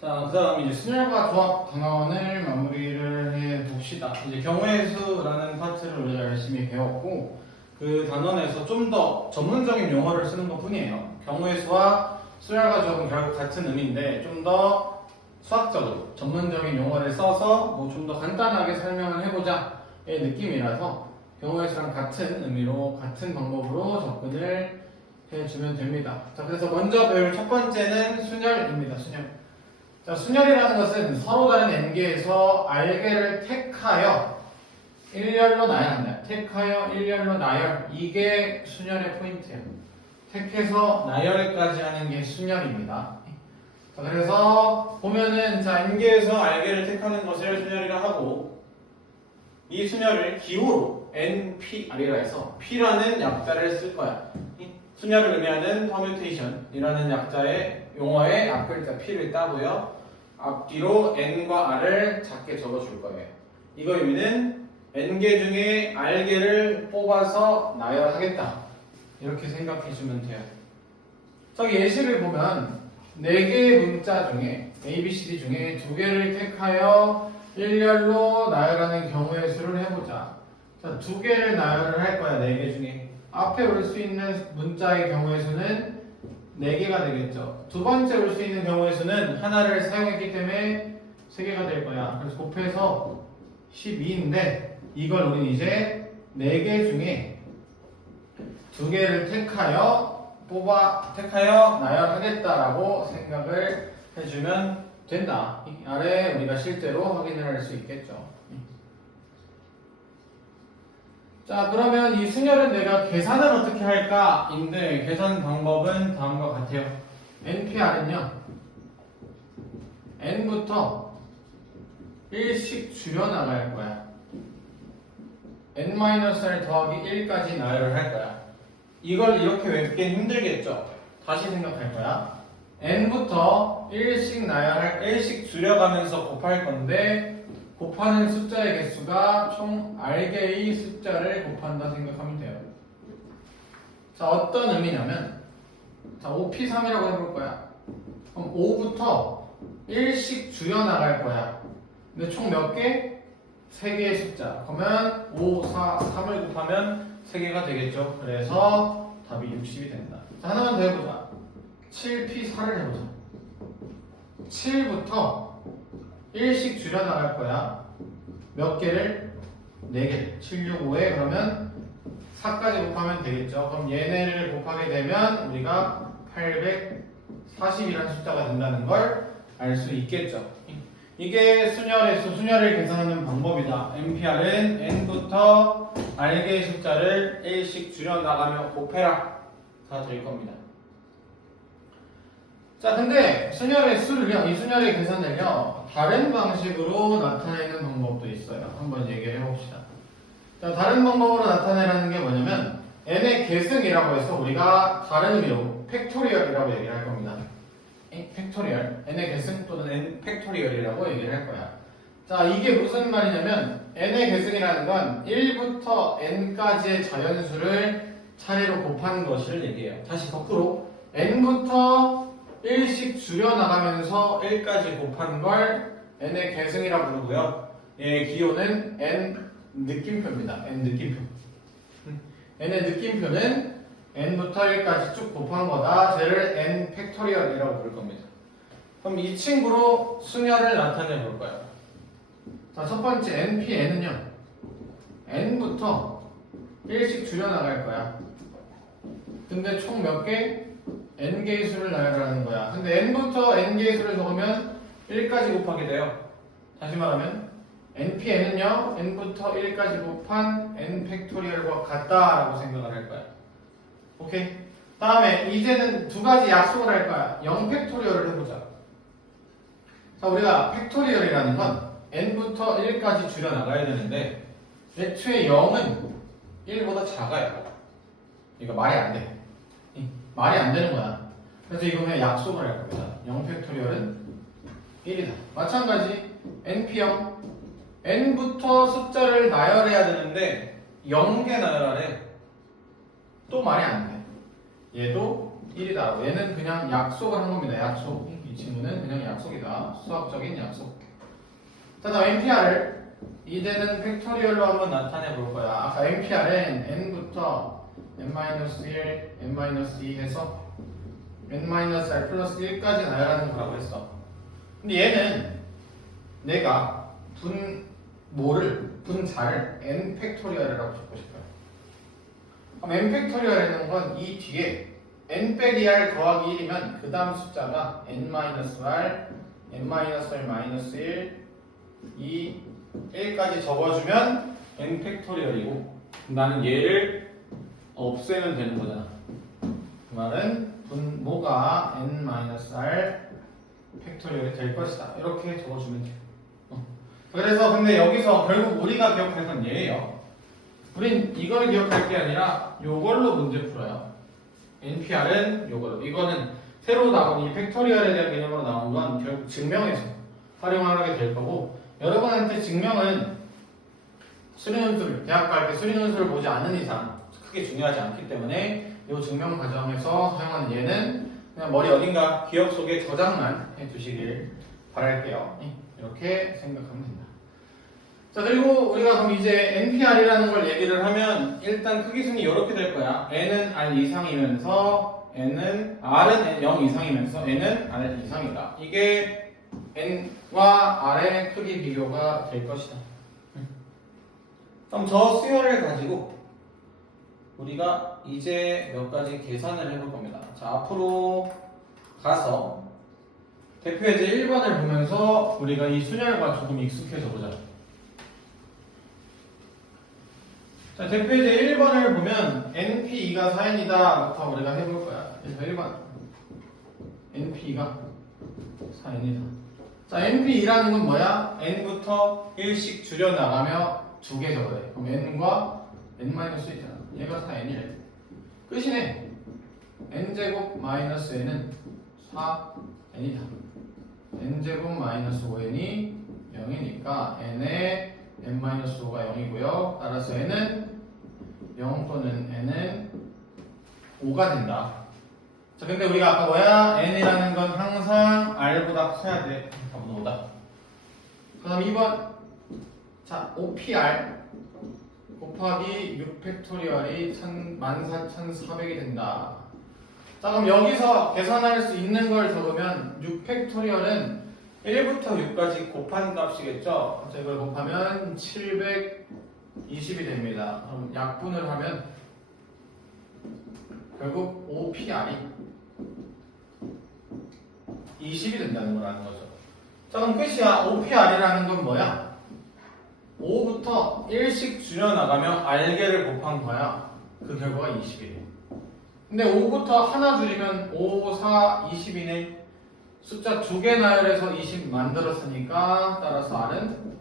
자, 그 다음 이제 순열과 조합 단원을 마무리를 해 봅시다. 이제 경우의 수라는 파트를 우리가 열심히 배웠고, 그 단원에서 좀 더 전문적인 용어를 쓰는 것 뿐이에요. 경우의 수와 순열과 조합은 결국 같은 의미인데, 좀 더 수학적으로 전문적인 용어를 써서 뭐 좀 더 간단하게 설명을 해보자의 느낌이라서 경우의 수랑 같은 의미로, 같은 방법으로 접근을 해주면 됩니다. 자, 그래서 먼저 배울 첫 번째는 순열입니다. 순열. 자, 순열이라는 것은 서로 다른 n개에서 r개를 택하여 일렬로 나열한다. 택하여 일렬로 나열. 이게 순열의 포인트예요. 택해서 나열까지 하는 게 순열입니다. 자, 그래서 보면은 자, n개에서 r개를 택하는 것을 순열이라 하고, 이 순열을 기호로 npr이라 해서 p라는 약자를 쓸 거야. 순열을 의미하는 permutation이라는 약자의 용어의 앞글자 p를 따고요. 앞뒤로 n과 r을 작게 적어줄 거예요. 이거 의미는 n개 중에 r개를 뽑아서 나열하겠다. 이렇게 생각해주면 돼요. 저기 예시를 보면 4개의 문자 중에 A, B, C, D 중에 2개를 택하여 일렬로 나열하는 경우의 수를 해보자. 자, 2개를 나열을 할 거야. 4개 중에 앞에 올 수 있는 문자의 경우의 수는 4개가 되겠죠. 두 번째 올 수 있는 경우의 수는 하나를 사용했기 때문에 3개가 될 거야. 그래서 곱해서 12인데 이걸 우린 이제 4개 중에 2개를 택하여 나열하겠다라고 생각을 해주면 된다. 이 아래 우리가 실제로 확인을 할 수 있겠죠. 자, 그러면 이 순열은 내가 계산을 어떻게 할까? 인데 계산 방법은 다음과 같아요. npr은요, n부터 1씩 줄여나갈 거야. n-r 더하기 1까지 나열을 할 거야. 이걸 이렇게 외우기 힘들겠죠? 다시 생각할 거야. n부터 1씩 줄여가면서 곱할 건데, 곱하는 숫자의 개수가 총 r개의 숫자를 곱한다 생각하면 돼요. 자, 어떤 의미냐면, 자, 5p3이라고 해볼 거야. 그럼 5부터 1씩 줄여나갈 거야. 근데 총 몇 개? 3개의 숫자. 그러면 5, 4, 3을 곱하면 3개가 되겠죠. 그래서 답이 60이 된다. 자, 하나만 더 해보자. 7p4를 해보자. 7부터 1씩 줄여나갈 거야. 몇 개를? 4개. 7, 6, 5에 그러면 4까지 곱하면 되겠죠. 그럼 얘네를 곱하게 되면 우리가 840이라는 숫자가 된다는 걸 알 수 있겠죠. 이게 순열을 계산하는 방법이다. npr은 n부터 r개의 숫자를 1씩 줄여나가며 곱해라. 다 될 겁니다. 자, 근데 순열의 수를요, 이 순열의 계산을요, 다른 방식으로 나타내는 방법도 있어요. 한번 얘기를 해봅시다. 자, 다른 방법으로 나타내라는 게 뭐냐면, n의 계승이라고 해서 우리가 다른 의미로 팩토리얼이라고 얘기를 할 겁니다. 팩토리얼, n의 계승 또는 n 팩토리얼이라고 얘기를 할 거야. 자, 이게 무슨 말이냐면, n의 계승이라는 건 1부터 n까지의 자연수를 차례로 곱하는 것을 얘기해요. 다시 거꾸로, n부터 1씩 줄여나가면서 1까지 곱한 걸 n의 계승이라고 부르고요. 얘의 기호는 n 느낌표입니다. n 느낌표. n의 느낌표는 n부터 1까지 쭉 곱한 거다. 쟤를 n 팩토리얼이라고 부를 겁니다. 그럼 이 친구로 순열을 나타내 볼 거예요. 자, 첫 번째 npn은요, n부터 1씩 줄여나갈 거야. 근데 총 몇 개? n개의 수를 나열하는 거야. 근데 n부터 n개의 수를 적으면 1까지 곱하게 돼요. 다시 말하면 npn은요, n부터 1까지 곱한 n 팩토리얼과 같다라고 생각을 할 거야. 오케이? 다음에 이제는 두 가지 약속을 할 거야. 0 팩토리얼을 해보자. 자, 우리가 팩토리얼이라는 건 n부터 1까지 줄여나가야 되는데 애초에 0은 1보다 작아요. 이거 말이 안 돼. 말이 안 되는 거야. 그래서 이거 그냥 약속을 할 겁니다. 0 팩토리얼은 1이다. 마찬가지 np0, n부터 숫자를 나열해야 되는데 0개 나열하래. 또 말이 안 돼. 얘도 1이다. 얘는 그냥 약속을 한 겁니다. 약속. 이 친구는 그냥 약속이다. 수학적인 약속. 자, 다음 NPR을 이제는 팩토리얼로 한번 나타내 볼 거야. 아까 NPR은 n부터 n-1, n-2 해서 n-r 플러스 1까지 나열하는 거라고 했어. 근데 얘는 내가 분자를 n 팩토리얼이라고 적고 싶어요. 그럼 n 팩토리얼이라는 건 이 뒤에 n 빼기 r 더하기 1이면 그 다음 숫자가 n-r, n-r-1, 2, 1까지 적어주면 n 팩토리얼이고 나는 얘를 없애면 되는 거잖아. 그 말은 분모가 n-r 팩토리얼이 될 것이다. 이렇게 적어주면 돼. 그래서 근데 여기서 결국 우리가 기억할 건 얘예요. 우린 이걸 기억할 게 아니라 요걸로 문제 풀어요. NPR은 요걸로. 이거는 새로 나온 이 팩토리얼에 대한 개념으로 나온 건 결국 증명에서 활용하게 될 거고, 여러분한테 증명은 수리논술, 대학 갈 때 수리논술을 보지 않는 이상 크게 중요하지 않기 때문에 이 증명 과정에서 사용하는 얘는 그냥 머리 어딘가 기억 속에 저장만 해두시길 바랄게요. 이렇게 생각하면 된다. 자, 그리고 우리가 그럼 이제 NPR이라는 걸 얘기를 하면 일단 크기 순이 이렇게 될 거야. n은 r 이상이면서 r은 0 이상이면서 n은 r 이상이다. 이게 n과 r의 크기 비교가 될 것이다. 그럼 저 수열을 가지고 우리가 이제 몇 가지 계산을 해볼 겁니다. 자, 앞으로 가서 대표예제 1번을 보면서 우리가 이 순열과 조금 익숙해져 보자. 자, 대표예제 1번을 보면 NP2가 4n이다 부터 우리가 해볼 거야. 그래서 1번 NP2가 4n이다. 자, NP2라는 건 뭐야? n부터 1씩 줄여나가며 두 개 적어야 돼. 그럼 n과 n-1 있잖아. 얘가 4n이래. 끝이네. n제곱 마이너스 n은 4n이다. n제곱 마이너스 5n이 0이니까 n의 n-5가 0이고요. 따라서 n은 0 또는 n은 5가 된다. 자, 근데 우리가 아까 뭐야? n이라는 건 항상 r보다 커야 돼. 답은 5다. 그 다음 2번. 자, OPR 곱하기 6팩토리얼이 14,400이 된다. 자, 그럼 여기서 계산할 수 있는 걸 적으면 6팩토리얼은 1부터 6까지 곱한 값이겠죠? 자, 이걸 곱하면 720이 됩니다. 그럼 약분을 하면 결국 OPR이 20이 된다는 걸 아는 거죠. 자, 그럼 끝이야. OPR이라는 건 뭐야? 5부터 1씩 줄여나가며 R개를 곱한 거야. 그 결과가 20이래. 근데 5부터 하나 줄이면 5, 4, 20이네. 숫자 2개 나열해서 20 만들었으니까 따라서 R은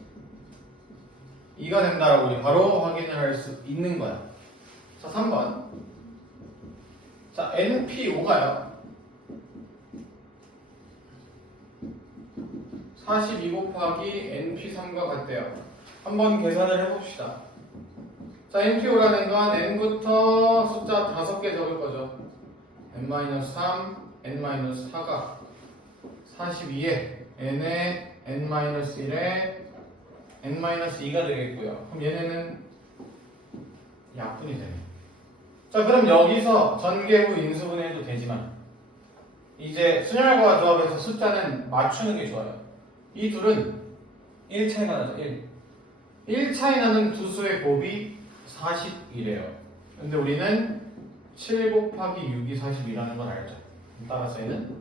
2가 된다라고 우리 바로 확인을 할 수 있는 거야. 자, 3번. 자, NP5가요. 42 곱하기 NP3과 같대요. 한번 계산을 해봅시다. 자, NP5라는 건 n부터 숫자 5개 적을 거죠. n-3, n-4가 42에 n에 n-1에 n-2가 되겠고요. 그럼 얘네는 약분이 되네. 자, 그럼 여기서 전개후 인수분해도 되지만 이제 순열과 조합에서 숫자는 맞추는 게 좋아요. 이 둘은 1 차이가 나죠. 1 차이 나는 두 수의 곱이 40이래요. 근데 우리는 7 곱하기 6이 40이라는 걸 알죠. 따라서 얘는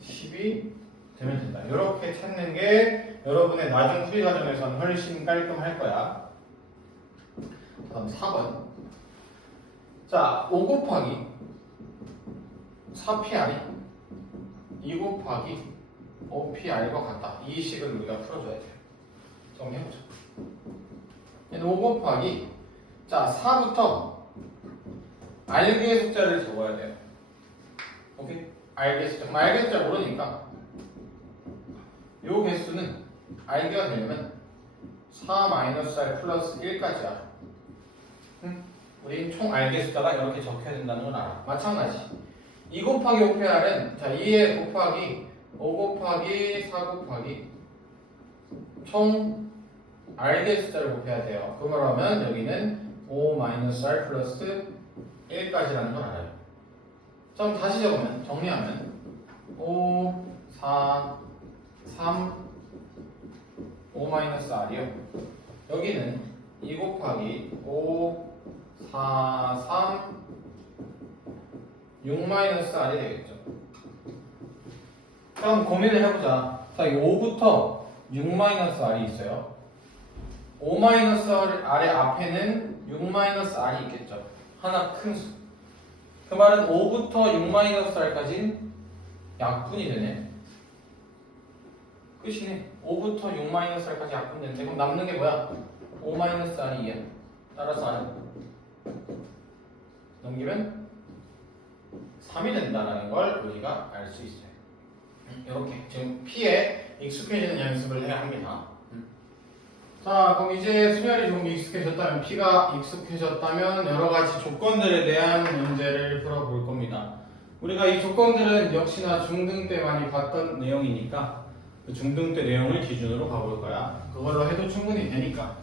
10이 되면 된다. 이렇게 찾는 게 여러분의 나중 풀이 과정에서는 훨씬 깔끔할 거야. 다음 4번. 자, 5 곱하기 4PR이 2 곱하기 5PR과 같다. 이 식을 우리가 풀어줘야 돼요. 정리해보자. 얘는 5 곱하기, 자, 4부터 R개의 숫자를 적어야 돼요. 오케이? R개의 숫자. R개의 숫자 모르니까 요 개수는 R개가 되려면 4-R 플러스 1까지야. 응? 우린 총 R개 숫자가 이렇게 적혀야 된다는 걸 알아. 마찬가지. 2 곱하기 5PR은, 자, 2에 곱하기 5 곱하기 4 곱하기 총 R개 숫자를 곱해야 돼요. 그러면 여기는 5-R 플러스 1까지라는 걸 알아요. 자, 그럼 다시 적으면, 정리하면 5, 4, 3, 5-R이요. 여기는 2 곱하기 5, 4, 3, 6-R이 되겠죠. 그럼 고민을 해보자. 자, 이 5부터 6-R이 있어요. 5-R의 앞에는 6-R이 있겠죠. 하나 큰 수. 그 말은 5부터 6-R까지는 약분이 되네. 끝이네. 5부터 6-R까지 약분 되는데 그럼 남는 게 뭐야? 5-R이 2야. 따라서 R은 넘기면 3이 된다는 걸 우리가 알 수 있어요. 이렇게 지금 P에 익숙해지는 연습을 해야 합니다. 자, 그럼 이제 수열이 좀 익숙해졌다면, P가 익숙해졌다면 여러 가지 조건들에 대한 문제를 풀어볼 겁니다. 우리가 이 조건들은 역시나 중등 때 많이 봤던 내용이니까 그 중등 때 내용을 기준으로 가볼 거야. 그걸로 해도 충분히 되니까.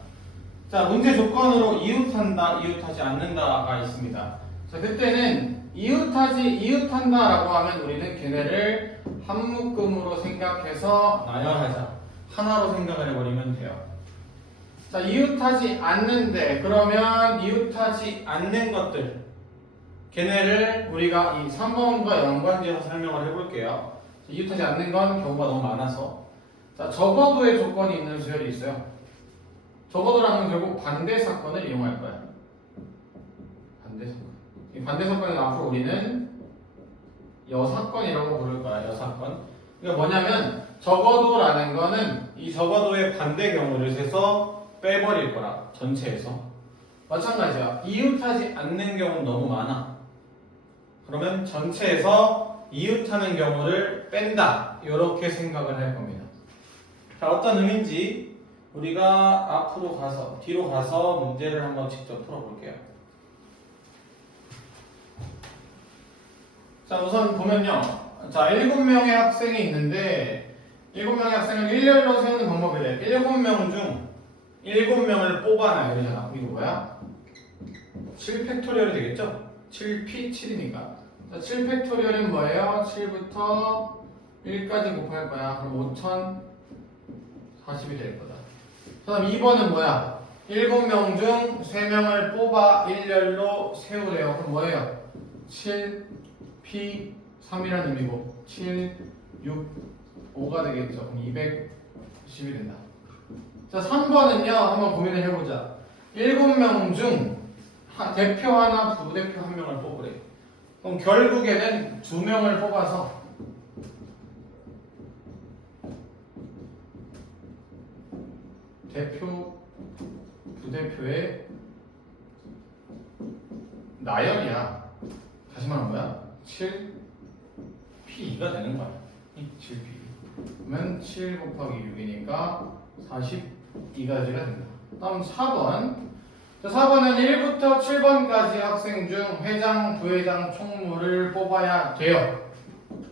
자, 문제 조건으로 이웃한다, 이웃하지 않는다가 있습니다. 자, 그때는 이웃한다라고 하면 우리는 걔네를 한 묶음으로 생각해서 나열하자. 하나로 생각을 해버리면 돼요. 자, 이웃하지 않는데, 그러면 이웃하지 않는 것들, 걔네를 우리가 이 3번과 연관지어서 설명을 해볼게요. 이웃하지 않는 건 경우가 너무 많아서. 자, 적어도의 조건이 있는 수열이 있어요. 적어도라는 건 결국 반대 사건을 이용할 거야. 반대 사건. 이 반대 사건은 앞으로 우리는 여사건이라고 부를 거야. 여사건. 그러니까 뭐냐면 적어도라는 거는 이 적어도의 반대 경우를 세서 빼버릴 거라. 전체에서. 마찬가지야. 이웃하지 않는 경우는 너무 많아. 그러면 전체에서 이웃하는 경우를 뺀다. 이렇게 생각을 할 겁니다. 자, 어떤 의미인지 우리가 앞으로 가서, 뒤로 가서 문제를 한번 직접 풀어볼게요. 자, 우선 보면요. 자, 7명의 학생이 있는데 7명의 학생을 일렬로 세우는 방법이래. 7명 중 7명을 뽑아놔요. 이러잖아. 이거 뭐야? 7팩토리얼이 되겠죠? 7P 7이니까. 자, 7팩토리얼은 뭐예요? 7부터 1까지 곱할 거야. 그럼 5040이 될 거다. 그 다음 2번은 뭐야? 7명 중 3명을 뽑아 일렬로 세우래요. 그럼 뭐예요? 7P 3이라는 의미고 7, 6, 5가 되겠죠. 그럼 210이 된다. 자, 3번은요. 한번 고민을 해보자. 7명 중 대표 하나, 부대표 한 명을 뽑으래. 그럼 결국에는 2명을 뽑아서 대표, 부대표의 나열이야. 다시 말하면 뭐야? 7P2가 되는 거야. 7P. 그러면 7 곱하기 6이니까 42가지가 된다. 다음 4번. 자, 4번은 1부터 7번까지 학생 중 회장, 부회장, 총무를 뽑아야 돼요.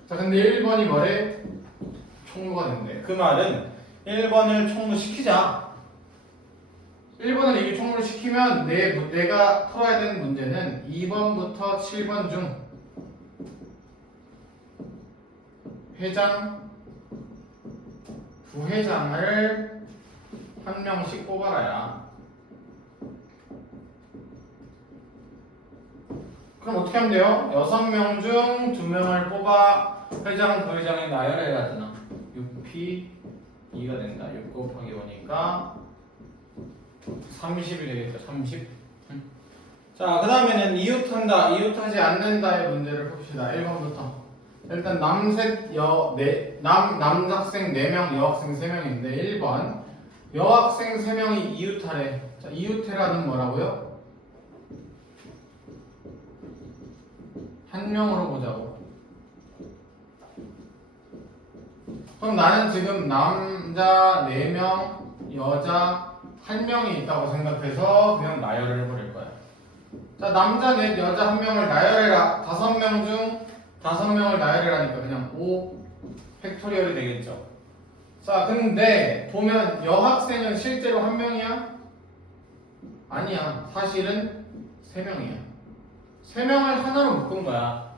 자, 근데 1번이 뭐래? 총무가 된대. 그 말은 1번을 총무시키자. 1번을 이게 총무를 시키면 내가 풀어야 되는 문제는 2번부터 7번 중 회장, 부회장을 한 명씩 뽑아라야. 그럼 어떻게 하면 돼요? 6명 중 2명을 뽑아 회장, 부회장에 나열해야 되나? 6P 2가 된다. 6 곱하기 5니까 30이 되겠죠. 30. 자, 그 다음에는 이웃한다, 이웃하지 않는다의 문제를 봅시다. 1번부터. 일단 남학생 4명, 여학생 3명인데 1번 여학생 3명이 이웃하래. 자, 이웃해라는 뭐라고요? 한 명으로 보자고. 그럼 나는 지금 남자 4명, 여자 1명이 있다고 생각해서 그냥 나열을 해버릴 거야. 자, 남자 넷, 여자 1명을 나열해라. 5명 중 5명을 나열해라니까 그냥 5 팩토리얼이 되겠죠. 자, 근데 보면 여학생은 실제로 한 명이야? 아니야. 사실은 세 명이야. 세 명을 하나로 묶은 거야.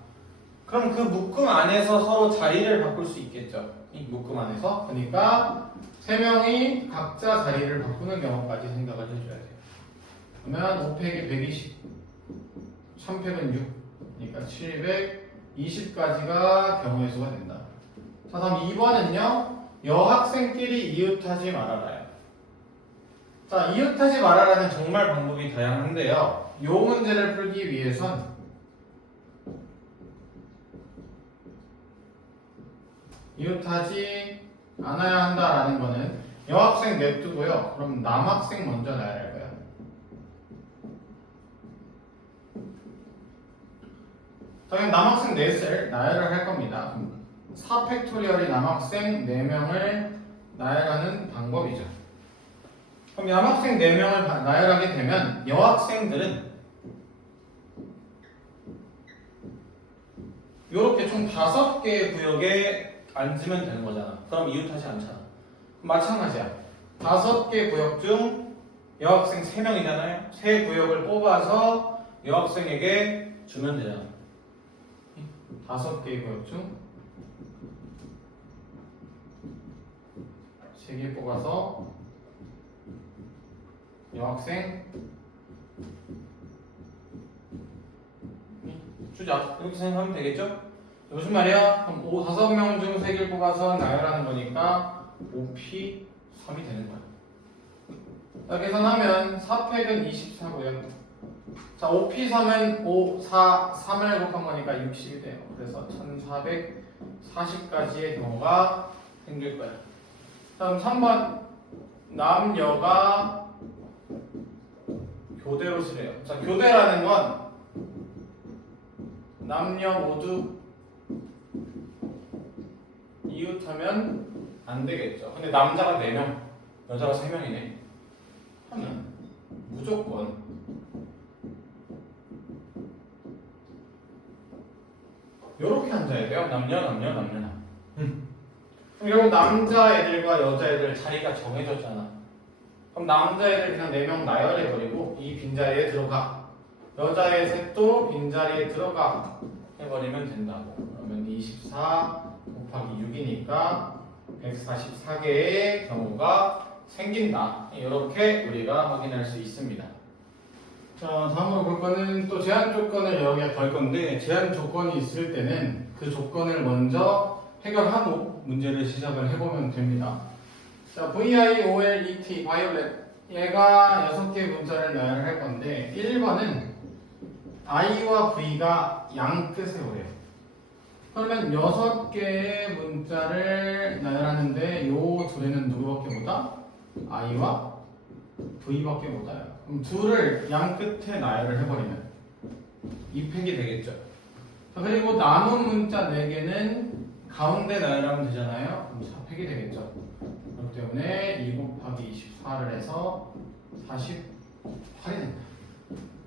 그럼 그 묶음 안에서 서로 자리를 바꿀 수 있겠죠. 이 묶음 안에서. 그러니까 세 명이 각자 자리를 바꾸는 경우까지 생각을 해줘야 돼요. 그러면 5팩이 120, 3팩은 6, 그러니까 720까지가 경우의 수가 된다. 자, 다음 2번은요. 여학생끼리 이웃하지 말아라요. 자, 이웃하지 말아라는 정말 방법이 다양한데요. 이 문제를 풀기 위해선 이웃하지 않아야 한다라는 거는 여학생 냅두고요. 그럼 남학생 먼저 나야 할 거예요. 당연히 남학생 넷을 나열을 할 겁니다. 4팩토리얼이 남학생 4명을 나열하는 방법이죠. 그럼 남학생 4명을 나열하게 되면 여학생들은 이렇게 총 5개의 구역에 앉으면 되는 거잖아. 그럼 이웃하지 않잖아. 마찬가지야. 5개 구역 중 여학생 3명이잖아요. 3구역을 뽑아서 여학생에게 주면 되잖아. 5개의 구역 중 3개 뽑아서 여학생 주자. 이렇게 생각하면 되겠죠? 무슨 말이야? 그럼 5명 중 3개를 뽑아서 나열하는 거니까 5P 3이 되는 거야. 자, 계산하면 4팩은 24고요. 자, 5P 3은 5, 4, 3을 곱한 거니까 60이 돼요. 그래서 1440까지의 경우가 생길 거야. 다음 3번 남녀가 교대로 쓰래요. 자, 교대라는 건 남녀 모두 이웃하면 안 되겠죠. 근데 남자가 4명, 여자가 3명이네. 하면 무조건 요렇게 앉아야 돼요. 남녀. 그럼 결국 남자애들과 여자애들 자리가 정해졌잖아. 그럼 남자애들 그냥 4명 나열해버리고 이 빈자리에 들어가. 여자애 셋도 빈자리에 들어가 해버리면 된다고. 그러면 24 곱하기 6이니까 144개의 경우가 생긴다. 이렇게 우리가 확인할 수 있습니다. 자, 다음으로 볼 거는 또 제한 조건을 여기에 걸 건데, 제한 조건이 있을 때는 그 조건을 먼저 해결하고 문제를 시작을 해보면 됩니다. 자, VIOLET, 바이올렛. 얘가 6개의 문자를 나열할 건데, 1번은 I와 V가 양 뜻의 오래요. 그러면 6개의 문자를 나열하는데, 요 둘에는 누구밖에 못하? I와 V밖에 못와요. 그럼 둘을 양 끝에 나열을 해버리면 2팩이 되겠죠. 자, 그리고 남은 문자 4개는 가운데 나열하면 되잖아요. 그럼 4팩이 되겠죠. 그렇기 때문에 2 곱하기 24를 해서 48이 된다.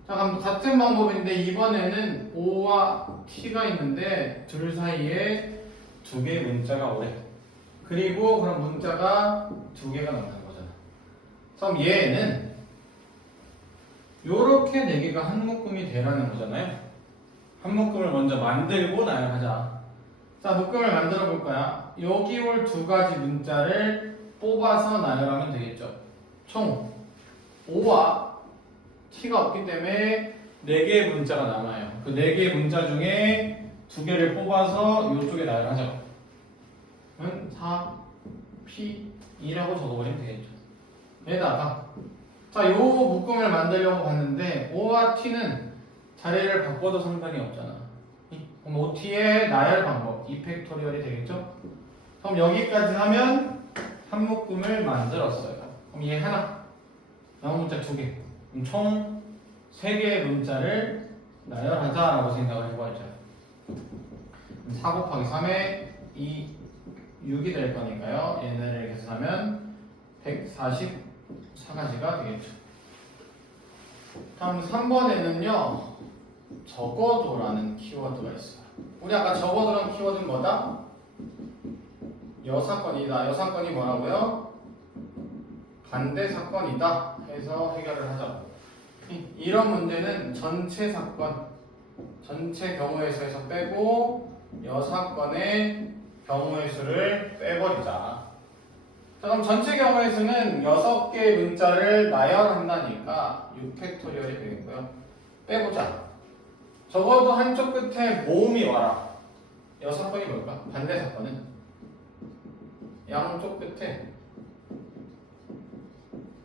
자, 그럼 같은 방법인데 이번에는 O와 T가 있는데 둘 사이에 2개의 문자가 오래. 그리고 그럼 문자가 2개가 남는 거잖아. 그럼 얘는 요렇게 4개가 한 묶음이 되라는 거잖아요. 한 묶음을 먼저 만들고 나열하자. 자, 묶음을 만들어 볼 거야. 여기 올 2가지 문자를 뽑아서 나열하면 되겠죠. 총 O와 T가 없기 때문에 4개의 문자가 남아요. 그 4개의 문자 중에 2개를 뽑아서 이쪽에 나열하자. 그러면 4, P, 2라고 적어버리면 되겠죠. 얘다가 자, 요 묶음을 만들려고 봤는데 O와 T는 자리를 바꿔도 상관이 없잖아. 그럼 OT의 나열 방법 2팩토리얼이 되겠죠? 그럼 여기까지 하면 한 묶음을 만들었어요. 그럼 얘 하나, 남은 문자 2개. 그럼 총 3개의 문자를 나열하자라고 생각을 해보자. 4 곱하기 3에 6이 될 거니까요. 얘네를 계산하면 144가지가 되겠죠. 다음 3번에는요. 적어도라는 키워드가 있어요. 우리 아까 적어도란 키워드는 뭐다? 여사건이다. 여사건이 뭐라고요? 반대 사건이다 해서 해결을 하자. 이런 문제는 전체 사건, 전체 경우의 수에서 빼고 여사건의 경우의 수를 빼버리자. 자, 그럼 전체 경우의 수는 6개의 문자를 나열한다니까 6팩토리얼이 되겠고요. 빼보자. 적어도 한쪽 끝에 모음이 와라. 여사건이 뭘까? 반대 사건은 양쪽 끝에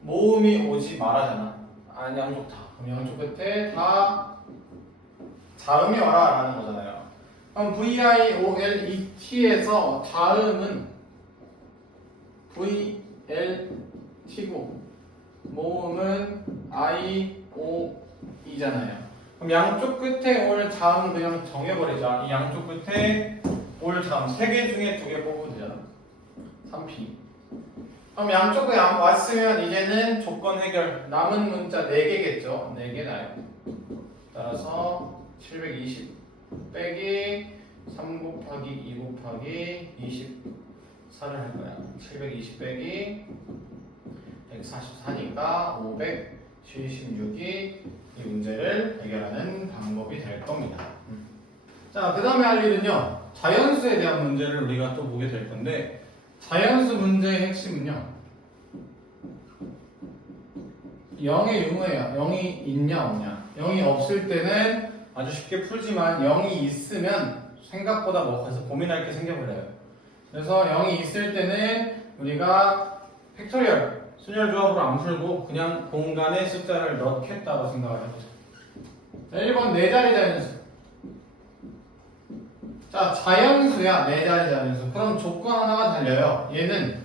모음이 오지 말아잖아. 아니, 양쪽 다. 그럼 양쪽 끝에 다 자음이 와라 라는 거잖아요. 그럼 VIOLET에서 자음은 VLT고 모음은 IO이잖아요. 그럼 양쪽 끝에 올 자음 그냥 정해버리자. 이 양쪽 끝에 올 자음 3개 중에 2개 뽑으면 되잖아. 3P. 그럼 양쪽에 왔으면 이제는 조건 해결. 남은 문자 4개겠죠. 4개 나요. 따라서 720 빼기 3 곱하기 2 곱하기 24를 할 거야. 720 빼기 144니까 576이 이 문제를 해결하는 방법이 될 겁니다. 자, 그 다음에 할 일은요. 자연수에 대한 문제를 우리가 또 보게 될 건데 자연수 문제의 핵심은요. 0의 유무예요. 0이 있냐 없냐. 0이 없을 때는 아주 쉽게 풀지만 0이 있으면 생각보다 뭐 가서 고민할 게 생겨버려요. 그래서 0이 있을 때는 우리가 팩토리얼, 순열 조합으로 안 풀고 그냥 공간에 숫자를 넣겠다고 생각을 해보자. 자, 1번 4자리 자연수. 자, 자연수야. 4자리 자연수. 그럼 조건 하나가 달려요. 얘는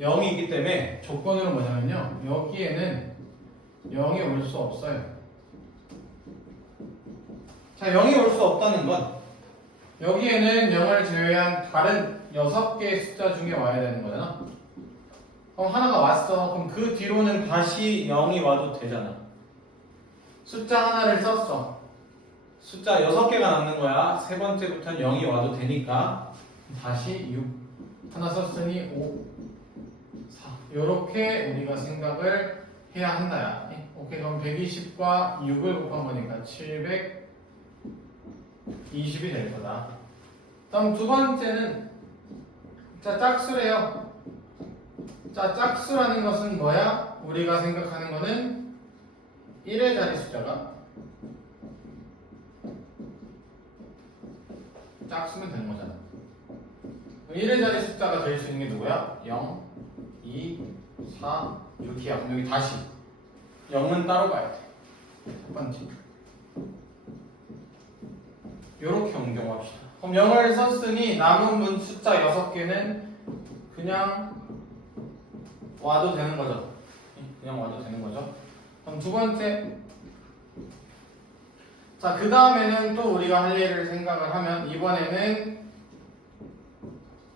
0이 있기 때문에 조건으로 뭐냐면요. 여기에는 0이 올 수 없어요. 자, 0이 올 수 없다는 건 여기에는 0을 제외한 다른 6개의 숫자 중에 와야 되는 거잖아. 그럼 하나가 왔어. 그럼 그 뒤로는 다시 0이 와도 되잖아. 숫자 하나를 썼어. 숫자 6개가 남는 거야. 세 번째부터는 0이 와도 되니까 다시 6 하나 썼으니 5 4 요렇게 우리가 생각을 해야 한다야. 오케이, 그럼 120과 6을 곱한 거니까 720이 될 거다. 다음 두 번째는 자, 짝수래요. 자, 짝수라는 것은 뭐야? 우리가 생각하는 거는 1의 자리 숫자가 짝수면 되는 거잖아. 1의 자리 숫자가 될 수 있는 게 누구야? 0, 2, 4, 6이야. 그럼 여기 다시 0은 따로 가야 돼. 첫 번째. 요렇게 옮겨갑시다. 그럼 0을 썼으니 남은 숫자 6개는 그냥 와도 되는 거죠. 그냥 와도 되는 거죠. 그럼 두 번째. 자, 그 다음에는 또 우리가 할 일을 생각을 하면 이번에는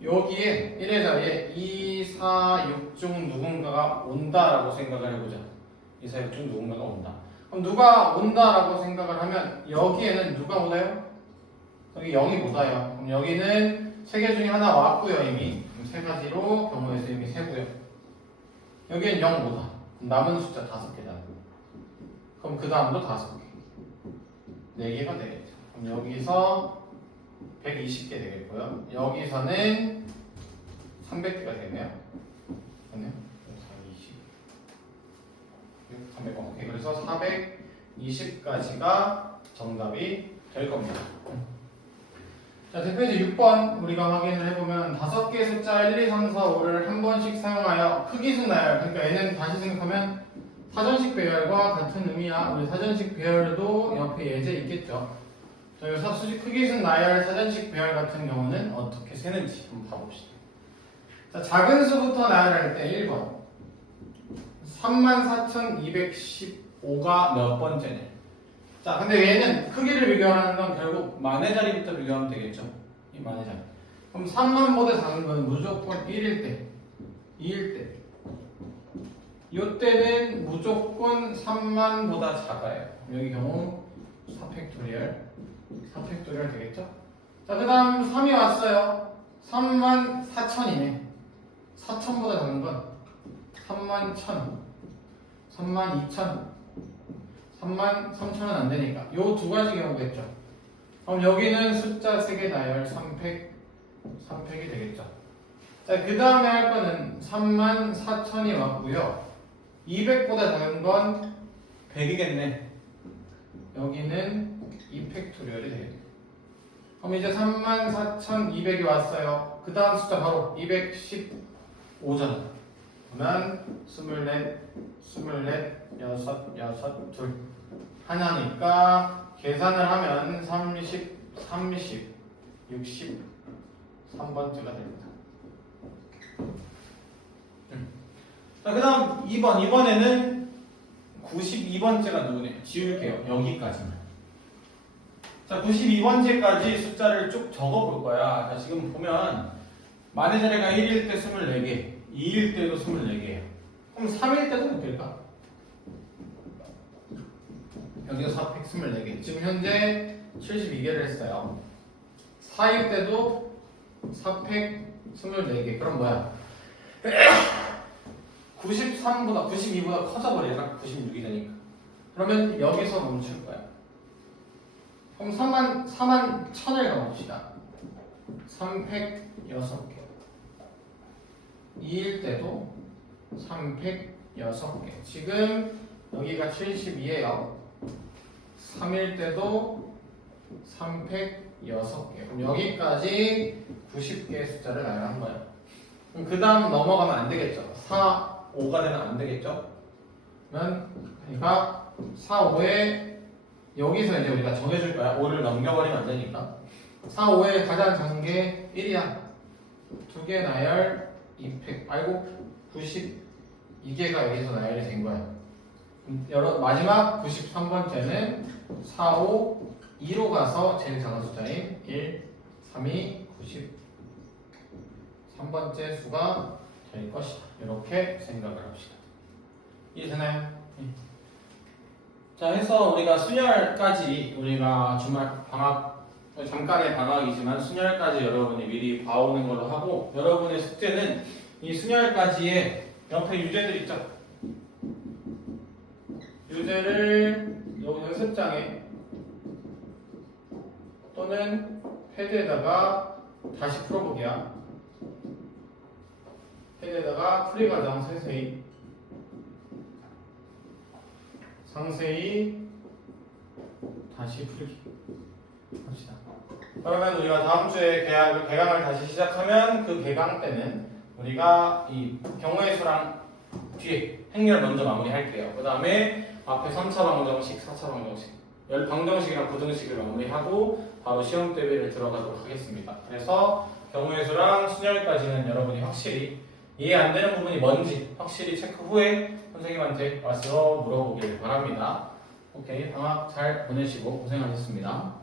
여기에 1의 자리에 2, 4, 6 중 누군가가 온다라고 생각을 해보자. 2, 4, 6 중 누군가가 온다. 그럼 누가 온다라고 생각을 하면 여기에는 누가 오나요? 여기 0이 못 와요. 그럼 여기는 3개 중에 하나 왔고요 이미. 그럼 3가지로 경우의 수 이미 세고요. 여기엔 0 못 와. 그럼 남은 숫자 5개다. 그럼 그 다음도 5개. 4개가 되겠죠. 그럼 여기서 120개 되겠고요. 여기서는 300개가 되네요. 맞네요. 420. 300. 오케이. 그래서 420까지가 정답이 될 겁니다. 자, 대표이제 6번 우리가 확인을 해보면 5개의 숫자 1, 2, 3, 4, 5를 한 번씩 사용하여 크기수 나열. 그러니까 얘는 다시 생각하면 사전식 배열과 같은 의미야. 우리 사전식 배열도 옆에 예제 있겠죠. 자, 여기서 수직 크기수 나열, 사전식 배열 같은 경우는 어떻게 세는지 한번 봐봅시다. 자, 작은 수부터 나열할 때 1번 34,215가 몇 번째냐. 자, 근데 얘는 크기를 비교하는 건 결국 만의 자리부터 비교하면 되겠죠. 이 만의 자리. 그럼 3만보다 작은 건 무조건 1일 때, 2일 때. 요때는 무조건 3만보다 작아요. 여기 경우 4팩토리얼 되겠죠? 자, 그 다음 3이 왔어요. 34,000이네. 4,000보다 작은 건 31,000, 32,000, 33,000은 안 되니까 요 두 가지 경우겠죠. 그럼 여기는 숫자 3개 나열 3팩이 되겠죠. 자, 그 다음에 할 거는 34,000이 왔고요. 200보다 작은 건 100이겠네. 여기는 2팩토리얼이 되겠네. 그럼 이제 34,200이 왔어요. 그 다음 숫자 바로 215잖아. 그러면 24, 6, 2 하나니까 계산을 하면 30, 60, 3번째가 됩니다. 자, 그 다음 2번. 이번에는 92번째가 누구네요? 지울게요. 여기까지만. 자, 92번째까지 숫자를 쭉 적어볼 거야. 자, 지금 보면 만의 자리가 1일 때 24개, 2일 때도 24개예요. 그럼 3일 때도 몇 개일까? 여기가 4팩 24개. 지금 현재 72개를 했어요. 4일 때도 4팩 24개. 그럼 뭐야? 92보다 커져버리잖아. 96이 되니까. 그러면 여기서 멈출 거야. 그럼 41,000을 가봅시다. 3팩 6개. 2일 때도 3팩 6개. 지금 여기가 72예요. 3일 때도 3팩 6개. 그럼 여기까지 90개의 숫자를 나열한 거예요. 그럼 그 다음 넘어가면 안 되겠죠. 4, 5가 되면 안 되겠죠. 그러면 그러니까 4, 5에 여기서 이제 우리가 정해줄 거야. 5를 넘겨버리면 안 되니까. 4, 5에 가장 작은 게 1이야. 2개 나열 2팩. 아이고 92개가 여기서 나열이 된 거야. 마지막 93번째는 4, 5, 2로 가서 제일 작은 숫자인 1, 3, 2, 93번째 수가 될 것이다. 이렇게 생각을 합시다. 이해되나요? 자, 해서 우리가 순열까지 우리가 주말 방학 잠깐의 방학이지만 순열까지 여러분이 미리 봐오는 걸로 하고, 여러분의 숙제는 이 순열까지의 옆에 유제들 있죠? 유제를 여기 연습장에 또는 패드에다가 다시 풀어보기야. 패드에다가 풀이과정 상세히 다시 풀기 합시다. 그러면 우리가 다음 주에 개강을 다시 시작하면 그 개강 때는 우리가 이 경우의 수랑 뒤에 행렬 먼저 마무리할게요. 그 다음에 앞에 3차 방정식, 4차 방정식, 방정식이랑 부등식을 마무리하고 바로 시험 대비를 들어가도록 하겠습니다. 그래서 경우의 수랑 순열까지는 여러분이 확실히 이해 안 되는 부분이 뭔지 확실히 체크 후에 선생님한테 와서 물어보길 바랍니다. 오케이, 방학 잘 보내시고 고생하셨습니다.